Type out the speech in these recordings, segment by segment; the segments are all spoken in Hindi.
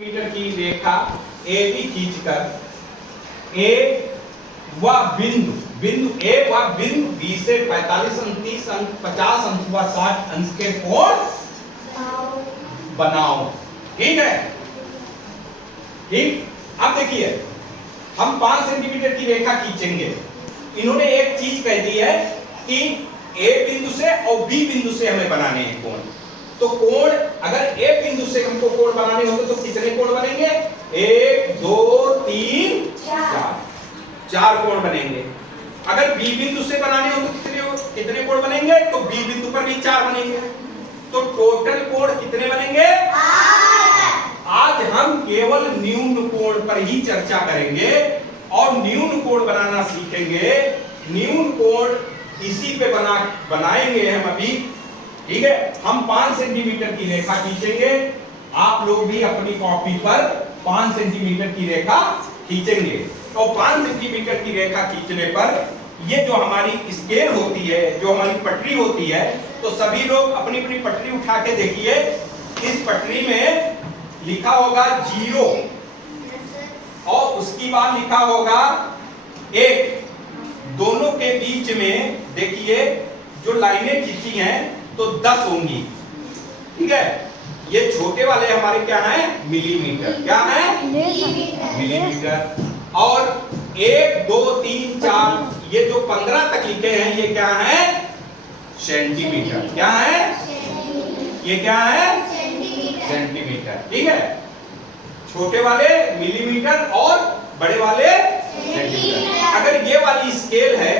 मीटर की रेखा ए बी खींचकर ए व बिंदु ए व बिंदु बी से 45 अंश 30 अंश 50 अंश व 60 अंश के कोण बनाओ। ठीक है, ठीक। अब देखिए हम 5 सेंटीमीटर की रेखा खींचेंगे। इन्होंने एक चीज कह दी है कि ए बिंदु से और बी बिंदु से हमें बनाने हैं कोण। तो कोण अगर ए बिंदु से हमको कोण बनाने होंगे तो कितने कोण बनेंगे? 1 2 3 4 कोण बनेंगे। अगर बी बिंदु से बनाने हो तो कितने कोण बनेंगे? तो बी बिंदु पर भी 4 बनेंगे। तो टोटल कोण कितने बनेंगे? 8। आज हम केवल न्यून कोण पर ही चर्चा करेंगे और न्यून कोण बनाना सीखेंगे। न्यून कोण इसी पे बनाएंगे हम अभी। ठीक है, हम 5 सेंटीमीटर की रेखा खींचेंगे। आप लोग भी अपनी कॉपी पर 5 सेंटीमीटर की रेखा खींचेंगे। तो 5 सेंटीमीटर की रेखा खींचने पर ये जो हमारी स्केल होती है, जो हमारी पटरी होती है, तो सभी लोग अपनी अपनी पटरी उठा के देखिए। इस पटरी में लिखा होगा 0 और उसकी बाद लिखा होगा 1। दोनों के बीच में देखिए जो लाइनें खींची हैं तो 10 होंगी। ठीक है, ये छोटे वाले हमारे क्या है? मिलीमीटर। क्या है? मिलीमीटर। और 1 2 3 4 ये जो 15 तक लिखे हैं ये क्या है? सेंटीमीटर। क्या है? ये क्या है? सेंटीमीटर। ठीक है, छोटे वाले मिलीमीटर और बड़े वाले सेंटीमीटर। अगर ये वाली स्केल है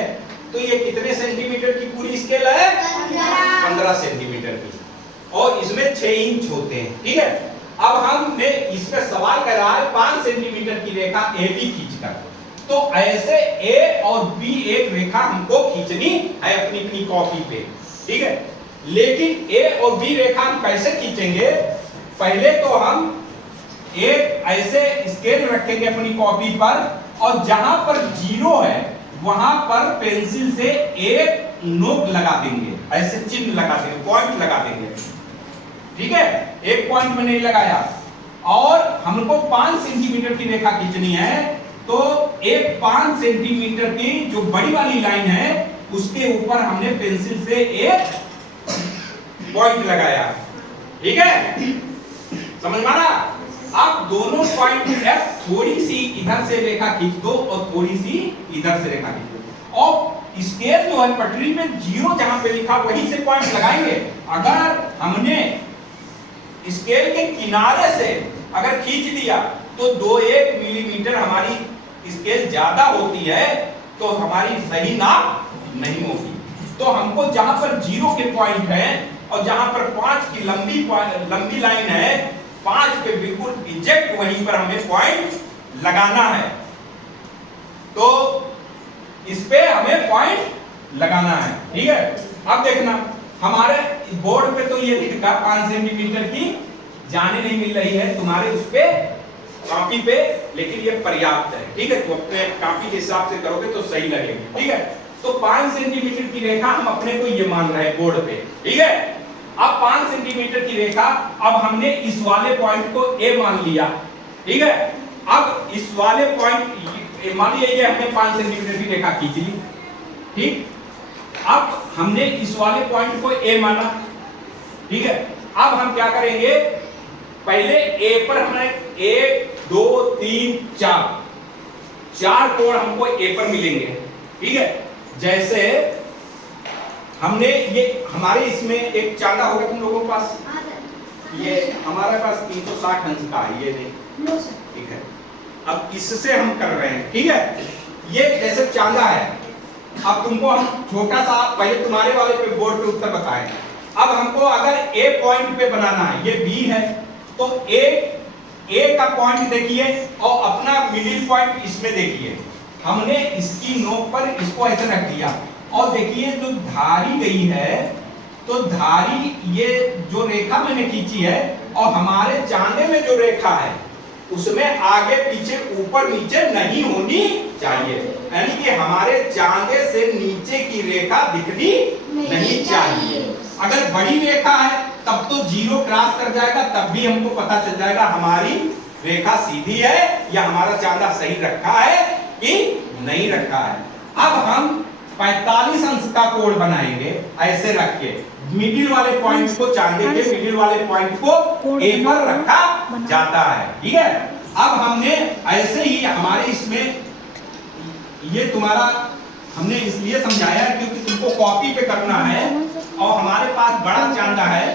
तो ये कितने सेंटीमीटर की पूरी स्केल है? 15 सेंटीमीटर की, और इसमें 6 इंच होते हैं। ठीक है, अब हमने इसमें सवाल कर रहा है 5 सेंटीमीटर की रेखा ए बी खींचकर। तो ऐसे ए और बी एक रेखा हमको खींचनी है अपनी अपनी कॉपी पे। ठीक है, लेकिन ए और बी रेखा हम कैसे खींचेंगे? पहले तो हम एक ऐसे स्केल रखेंगे अपनी कॉपी पर और जहां पर 0 है वहां पर पेंसिल से एक नोक लगा देंगे, ऐसे चिन्ह लगा देंगे, पॉइंट लगा देंगे। ठीक है, एक पॉइंट में नहीं लगाया। और हमको 5 सेंटीमीटर की रेखा खींचनी है तो एक 5 सेंटीमीटर की जो बड़ी वाली लाइन है उसके ऊपर हमने पेंसिल से एक पॉइंट लगाया। ठीक है, समझ में आ रहा? आप दोनों पॉइंट F थोड़ी सी इधर से रेखा खींच दो और थोड़ी सी इधर से रेखा खींच दो, और स्केल जो है पटरी में 0 जहां पे लिखा वहीं से पॉइंट लगाएंगे। अगर हमने स्केल के किनारे से अगर खींच दिया तो 2-1 मिलीमीटर हमारी स्केल ज्यादा होती है तो हमारी सही नाप नहीं होगी। तो हमको जहां पर 0 के पॉइंट है और जहां पर 5 की लंबी लाइन है, 5 पे बिल्कुल एग्जैक्ट वहीं पर हमें पॉइंट लगाना है। तो इस पे हमें पॉइंट लगाना है। ठीक है, अब देखना हमारे बोर्ड पे तो ये लिखा 5 सेंटीमीटर की जाने नहीं मिल रही है तुम्हारे उस पे कॉपी पे, लेकिन ये पर्याप्त है। ठीक है, तो अपने कॉपी के हिसाब से करोगे तो सही लगेगा। ठीक है, तो 5 सेंटीमीटर की रेखा हम अपने को ये मान रहे हैं बोर्ड पे। ठीक है, अब 5 सेंटीमीटर की रेखा, अब हमने इस वाले पॉइंट को A मान लिया। ठीक है, अब इस वाले पॉइंट मान लीजिए हमने 5 सेंटीमीटर की रेखा खींच ली। ठीक, अब हमने इस वाले पॉइंट को A माना। ठीक है, अब हम क्या करेंगे? पहले A पर हमें 1 2 3 4 कोण हमको A पर मिलेंगे। ठीक है, जैसे हमने ये हमारे इसमें एक चांदा होगा तुम लोगों के पास, ये हमारे पास 360 अंश का है, ये नहीं। ठीक है, अब इससे हम कर रहे हैं। ठीक है, ये जैसे चांदा है। अब तुमको हम छोटा सा पहले तुम्हारे वाले पे बोर्ड पे उत्तर बताएं। अब हमको अगर ए पॉइंट पे बनाना है, ये बी है, तो ए का पॉइंट देखिए और अपना मिडिल पॉइंट इसमें देखिए। हमने इसकी नोक पर इसको ऐसे रख दिया और देखिए जो धारी गई है, तो धारी ये जो रेखा मैंने खींची है और हमारे चांदे में जो रेखा है उसमें आगे पीछे ऊपर नीचे नहीं होनी चाहिए। यानी कि हमारे चांदे से नीचे की रेखा दिखनी नहीं चाहिए। अगर बड़ी रेखा है तब तो 0 क्रॉस कर जाएगा, तब भी हमको पता चल जाएगा हमारी रेखा सीधी है या हमारा चांदा सही रखा है कि नहीं रखा है। अब हम 45 अंश का कोण बनाएंगे ऐसे रख के, मिडिल वाले पॉइंट को, चांदे के मिडिल वाले पॉइंट को ए पर रखा जाता है, ठीक है। अब हमने ऐसे ही हमारे इसमें ये तुम्हारा हमने इसलिए समझाया है क्योंकि तुमको कॉपी पे करना है और हमारे पास बड़ा चांदा है,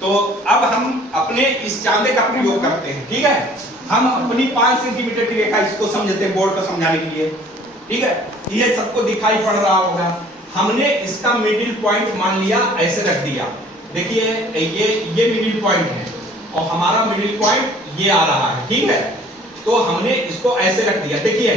तो अब हम अपने इस चांदे का प्रयोग करते हैं, ठीक है। हम अपनी 5 सेंटीमीटर की रेखा इसको समझते हैं बोर्ड पर समझाने के लिए, ठीक है। ये सबको दिखाई पड़ रहा होगा। हमने इसका मिडिल पॉइंट मान लिया, ऐसे रख दिया। देखिए ये मिडिल पॉइंट है और हमारा मिडिल पॉइंट ये आ रहा है, ठीक है। तो हमने इसको ऐसे रख दिया, देखिए